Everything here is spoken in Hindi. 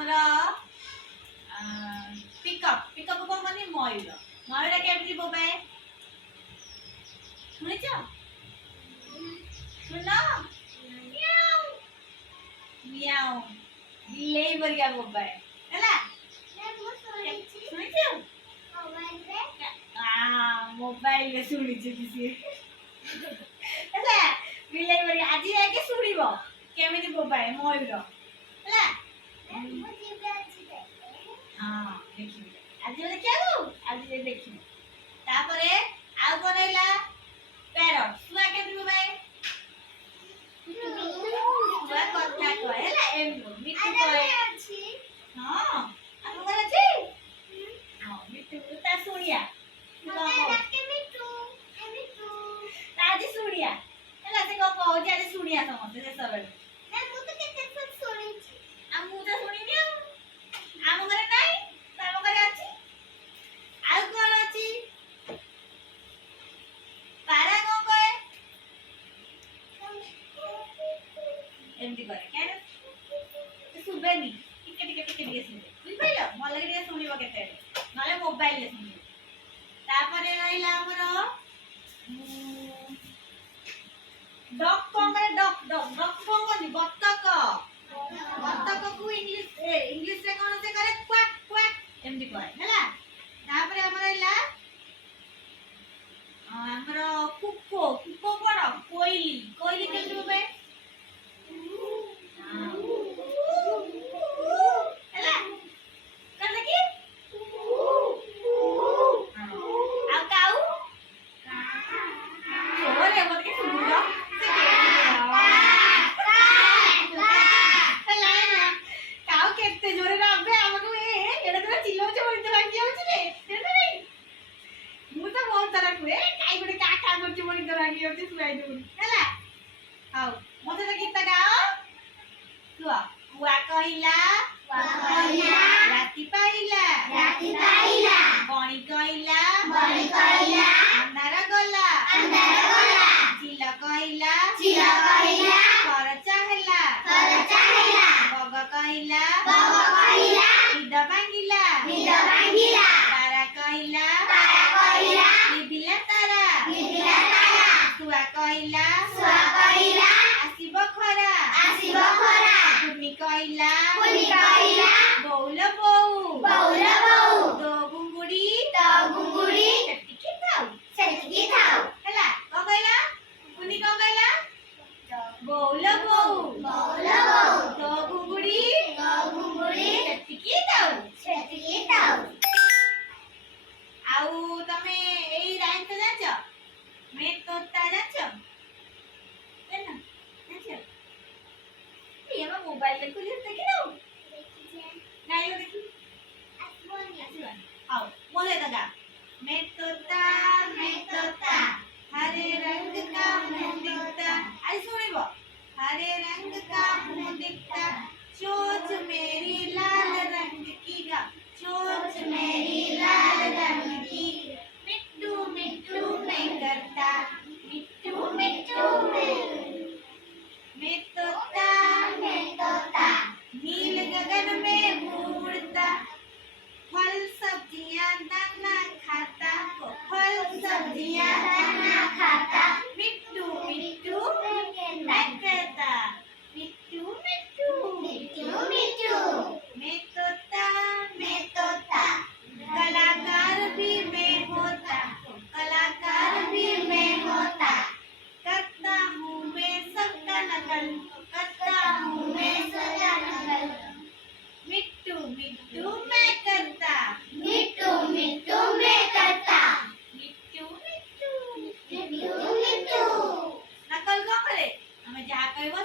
ଆମର ପିକଅପ୍ ପିକଅପ୍ କଣ ମାନେ ମୟୂର ମୟୂର କେମିତି ବୋବାଏ ଶୁଣିଛ ଶୁଣ ମିଆଉ ବିଲେଇ ପରିକା ବୋବାଏ ହେଲା ଶୁଣିଛୁ ମୋବାଇଲରେ ଶୁଣିଛୁ ସିଏ ହେଲା ବିଲେଇ ପରିକା ଆଜି ଯାଇକି ଶୁଣିବ କେମିତି ବୋବାଏ ମୟୂର ହେଲା हाँ देखिए आज जो क्या हो आज ये देखिए तापरे आउ कोन हैला पैरट सुआ के भी भाई सुआ कथा कहे हैला एम मिट्टू कहे हां आप कोन अछि हां मिट्टू ता सुनिया आज सुनिया हैला से को कहू जे आज सुनिया समझ से सब ना मु तो केते सुनी छी आ मु तो सुनी नि आम घरे नाही तम घरे अछि आउ कोन अछि पारा को कहे एमती करे केन सुबेनी टिके टिके टिके दिए सुने बुझ पाइलो मन लगे दिए सुनिबो केते नले मोबाइल ले सुनिबो तापरे रहिला हमरो डॉग कोन करे डॉग डॉग डॉग कोन कोनी बत्तक बत्तक को इंग्लिश रे कोन से करे क्वाक क्वाक एमती कहे हैला तापरे हमरला हमरो कुक्को कुक्को कोन कोइली कोइली केमती होबे हैला कर देखि आ काऊ ओरे मत के सुनो काऊ केते जोरे राबे हमकु एडा तोरा चिल्लो छ बोलते बाकी होछ रे देना नहीं मु तो बहुत तरह कुए काई गुडे का का करछ बोली तो रागी होछ सुनाई दउ हैला आओ मते तो गीत गाओ सुआ कुआ कहिला राती पाइला बणी कहिला अंधार गला चिल कहिला कर चाहला बग कहिला निद भांगिला तारा कहिला निभिला तारा सुआ कहिला आसीबो खरा पुनी कहिला बौल बौ दो गुंगुड़ी सेटिकी थाउ हैला को कहिला पुनी को कहिला बौल बौ दो गुंगुड़ी सेटिकी थाउ आउ तमे एई राइन तो जाच मैं तोता जाच केना जाच ये हम मोबाइल ले खुली देखि दो नहीं लो देखि आओ बोले दादा मैं तोता हरे रंग का मुंह दिखता आई सुनिबो हरे रंग का मुंह दिखता चोंच मेरी लाल रंग की गा चोंच मेरी लाल रंग की मिट्टू मिट्टू मैं करता मिट्टू मिट्टू मैं तोता नील गगन में उड़ता फल सब्जियां दाना खाता फल सब्जियां दाना खाता मिट्टू मिट्टू मैं कहता मिट्टू मिट्टू मैं तोता कलाकार भी मैं होता करता हूँ मैं सबका नकल मिट्टू मिट्टू मैं करता मिट्टू नकल को करे हमें जहाँ कहबो